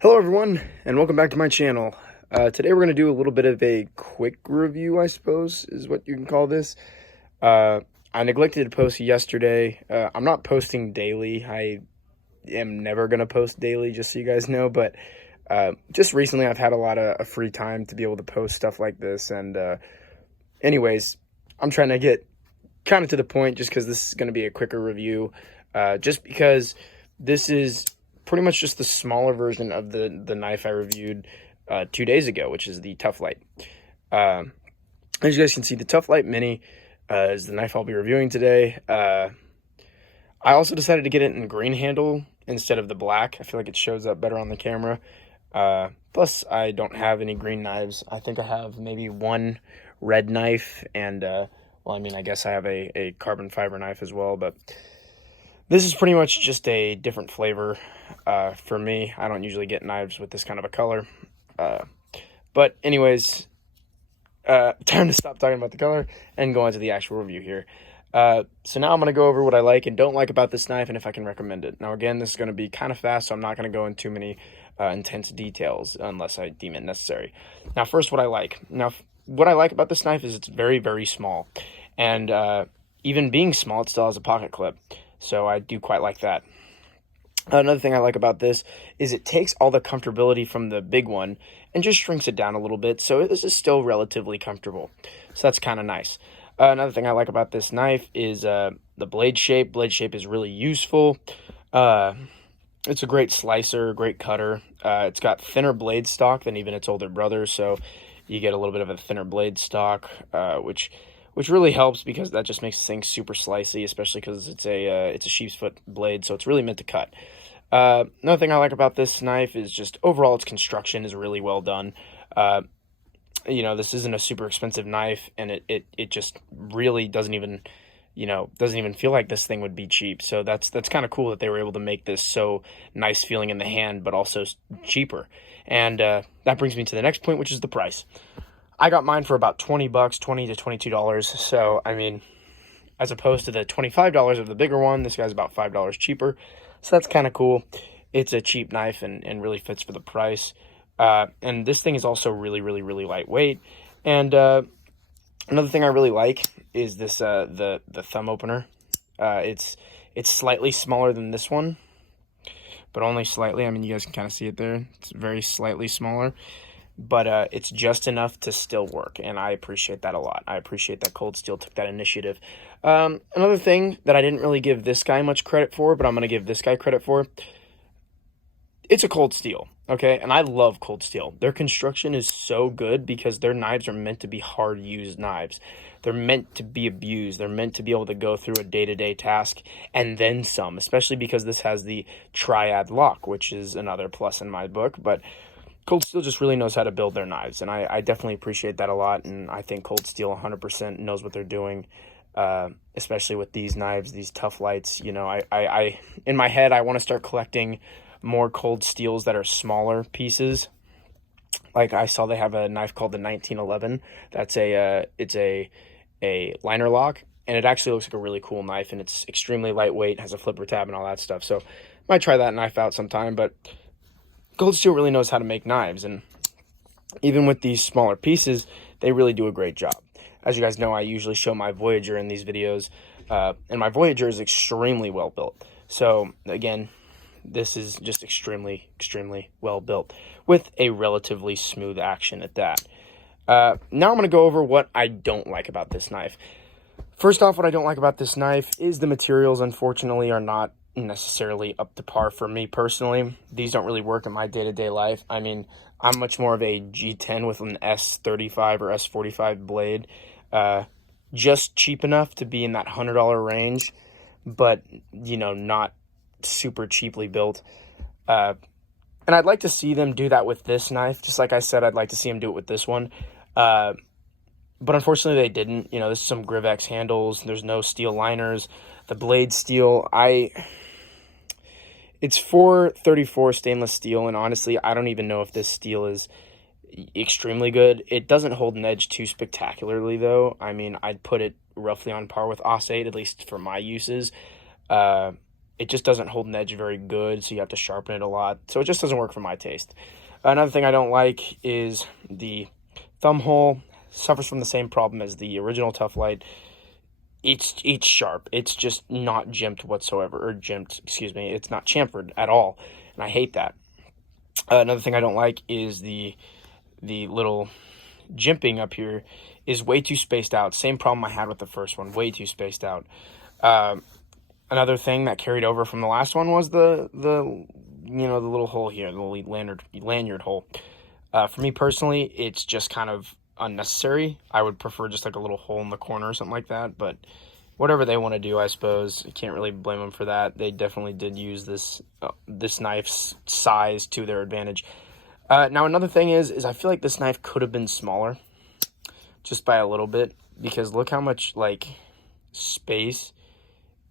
Hello everyone, and welcome back to my channel. Today we're going to do a little bit of a quick review, I suppose, is what you can call this. I neglected to post yesterday. I'm not posting daily. I am never going to post daily, just so you guys know, but just recently I've had a lot of free time to be able to post stuff like this, and anyways, I'm trying to get kind of to the point just because this is going to be a quicker review, just because this is pretty much just the smaller version of the knife I reviewed 2 days ago, which is the Tuff Lite. As you guys can see, the Tuff Lite Mini is the knife I'll be reviewing today. I also decided to get it in green handle instead of the black. I feel like it shows up better on the camera. Plus, I don't have any green knives. I think I have maybe one red knife and, well, I mean, I guess I have a carbon fiber knife as well, but this is pretty much just a different flavor for me. I don't usually get knives with this kind of a color. But anyways, time to stop talking about the color and go on to the actual review here. So now I'm going to go over what I like and don't like about this knife and if I can recommend it. Now again, this is going to be kind of fast, so I'm not going to go into too many intense details unless I deem it necessary. Now first, what I like. Now what I like about this knife is it's very, very small. And even being small, it still has a pocket clip. So I do quite like that. Another thing I like about this is it takes all the comfortability from the big one and just shrinks it down a little bit. So this is still relatively comfortable. So that's kind of nice. Another thing I like about this knife is the blade shape. Blade shape is really useful. It's a great slicer, great cutter. It's got thinner blade stock than even its older brother. So you get a little bit of a thinner blade stock, which really helps because that just makes things super slicey, especially because it's a sheep's foot blade, so it's really meant to cut. Another thing I like about this knife is just overall its construction is really well done. You know, this isn't a super expensive knife, and it just really doesn't even feel like this thing would be cheap. So that's kind of cool that they were able to make this so nice feeling in the hand, but also cheaper. And that brings me to the next point, which is the price. I got mine for about $20, $20 to $22. So, I mean, as opposed to the $25 of the bigger one, this guy's about $5 cheaper. So that's kind of cool. It's a cheap knife and really fits for the price. And this thing is also really, really, really lightweight. And another thing I really like is this the thumb opener. It's slightly smaller than this one, but only slightly. I mean, you guys can kind of see it there. It's very slightly smaller. But it's just enough to still work, and I appreciate that a lot. I appreciate that Cold Steel took that initiative. Another thing that I didn't really give this guy much credit for, but I'm going to give this guy credit for, it's a Cold Steel, okay? And I love Cold Steel. Their construction is so good because their knives are meant to be hard-used knives. They're meant to be abused. They're meant to be able to go through a day-to-day task and then some, especially because this has the triad lock, which is another plus in my book, but Cold Steel just really knows how to build their knives, and I definitely appreciate that a lot, and I think Cold Steel 100% knows what they're doing, especially with these knives, these Tuff Lites. You know, I in my head, I want to start collecting more Cold Steels that are smaller pieces. Like I saw they have a knife called the 1911. That's it's a liner lock, and it actually looks like a really cool knife, and it's extremely lightweight, has a flipper tab and all that stuff. So might try that knife out sometime, but Cold Steel really knows how to make knives, and even with these smaller pieces, they really do a great job. As you guys know, I usually show my Voyager in these videos, and my Voyager is extremely well built. So again, this is just extremely, extremely well built with a relatively smooth action at that. Now I'm going to go over what I don't like about this knife. First off, what I don't like about this knife is the materials, unfortunately, are not necessarily up to par for me personally. These don't really work in my day-to-day life. I mean, I'm much more of a G10 with an S35 or S45 blade. Just cheap enough to be in that $100 range, but, you know, not super cheaply built. And I'd like to see them do that with this knife. Just like I said, I'd like to see them do it with this one. But unfortunately, they didn't. You know, this is some Grivex handles. There's no steel liners. The blade steel, it's 434 stainless steel, and honestly, I don't even know if this steel is extremely good. It doesn't hold an edge too spectacularly, though. I mean, I'd put it roughly on par with AUS 8, at least for my uses. it just doesn't hold an edge very good, so you have to sharpen it a lot. So it just doesn't work for my taste. Another thing I don't like is the thumb hole. Suffers from the same problem as the original Tuff Lite. It's sharp. It's just not jimped whatsoever, or jimped, excuse me. It's not chamfered at all, and I hate that. Another thing I don't like is the little jimping up here is way too spaced out. Same problem I had with the first one, way too spaced out. Another thing that carried over from the last one was the little hole here, the little lanyard hole. For me personally, it's just kind of unnecessary. I would prefer just like a little hole in the corner or something like that, but whatever they want to do, I suppose. You can't really blame them for that. They definitely did use this knife's size to their advantage. Now another thing is I feel like this knife could have been smaller, just by a little bit, because look how much like space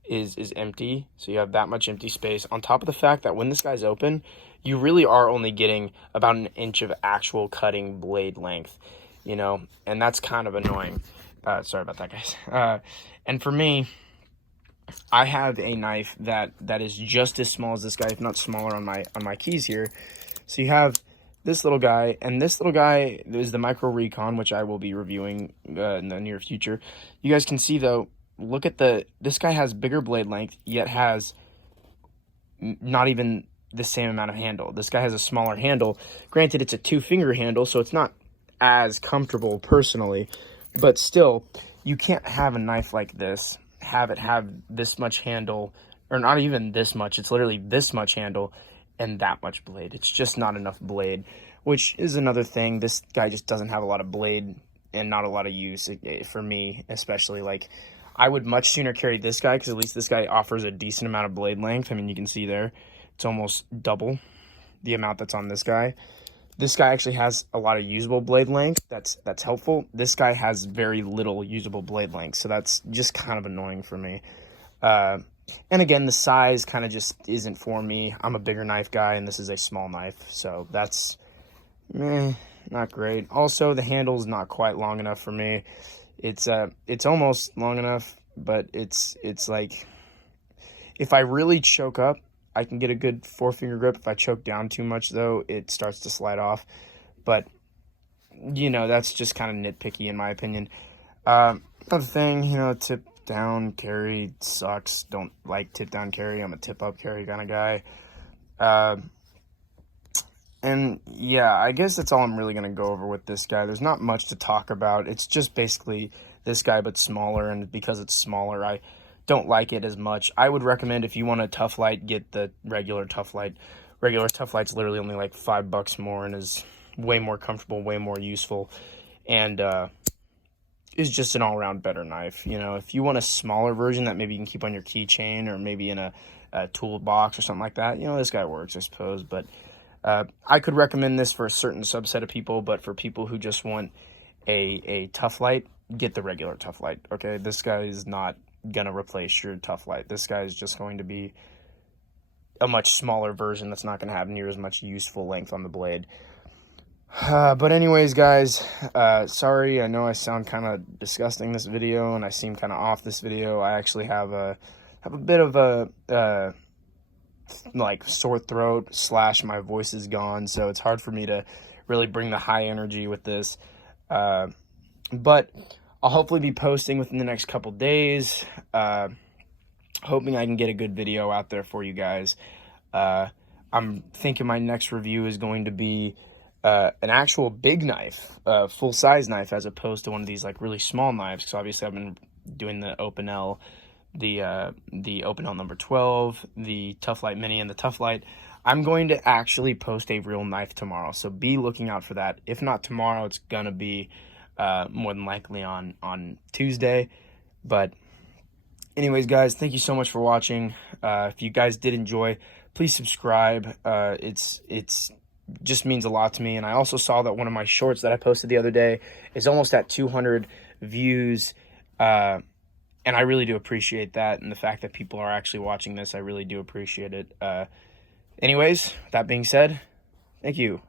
is empty. So you have that much empty space on top of the fact that when this guy's open, you really are only getting about an inch of actual cutting blade length, and that's kind of annoying. Sorry about that, guys. And for me, I have a knife that is just as small as this guy, if not smaller, on my keys here. So you have this little guy, and this little guy is the Micro Recon, which I will be reviewing in the near future. You guys can see though, look at this guy has bigger blade length, yet has not even the same amount of handle. This guy has a smaller handle. Granted, it's a 2-finger handle, so it's not as comfortable personally, but still, you can't have a knife like this, have it have this much handle, or not even this much, it's literally this much handle and that much blade. It's just not enough blade, which is another thing. This guy just doesn't have a lot of blade and not a lot of use for me, especially. Like, I would much sooner carry this guy, because at least this guy offers a decent amount of blade length. I mean, you can see there, it's almost double the amount that's on this guy. This guy actually has a lot of usable blade length. That's helpful. This guy has very little usable blade length, so that's just kind of annoying for me. And again, the size kind of just isn't for me. I'm a bigger knife guy, and this is a small knife, so that's not great. Also, the handle's not quite long enough for me. It's almost long enough, but it's like, if I really choke up, I can get a good 4-finger grip. If I choke down too much, though, it starts to slide off. But, that's just kind of nitpicky in my opinion. Another thing, tip down carry sucks. Don't like tip down carry. I'm a tip up carry kind of guy. And yeah, I guess that's all I'm really going to go over with this guy. There's not much to talk about. It's just basically this guy, but smaller. And because it's smaller, I don't like it as much. I would recommend, if you want a Tuff Lite, get the regular Tuff Lite. Regular Tuff Lite's literally only like $5 more and is way more comfortable, way more useful, and is just an all-around better knife. If you want a smaller version that maybe you can keep on your keychain, or maybe in a toolbox or something like that, this guy works, I suppose. But I could recommend this for a certain subset of people, but for people who just want a Tuff Lite, get the regular Tuff Lite, okay? This guy is not gonna replace your Tuff Lite. This guy is just going to be a much smaller version that's not gonna have near as much useful length on the blade. But anyways, guys, sorry, I know I sound kind of disgusting this video, and I seem kind of off this video. I actually have a bit of a like sore throat / my voice is gone, so it's hard for me to really bring the high energy with this. But I'll hopefully be posting within the next couple days, hoping I can get a good video out there for you guys. I'm thinking my next review is going to be an actual big knife, full-size knife, as opposed to one of these like really small knives. So obviously I've been doing the Open L, the Open L number 12, the Tuff Lite Mini, and the Tuff Lite. I'm going to actually post a real knife tomorrow, so be looking out for that. If not tomorrow, it's gonna be more than likely on Tuesday. But anyways, guys, thank you so much for watching. If you guys did enjoy, please subscribe. It's just means a lot to me. And I also saw that one of my shorts that I posted the other day is almost at 200 views, and I really do appreciate that, and the fact that people are actually watching this, I really do appreciate it. Anyways, that being said, thank you.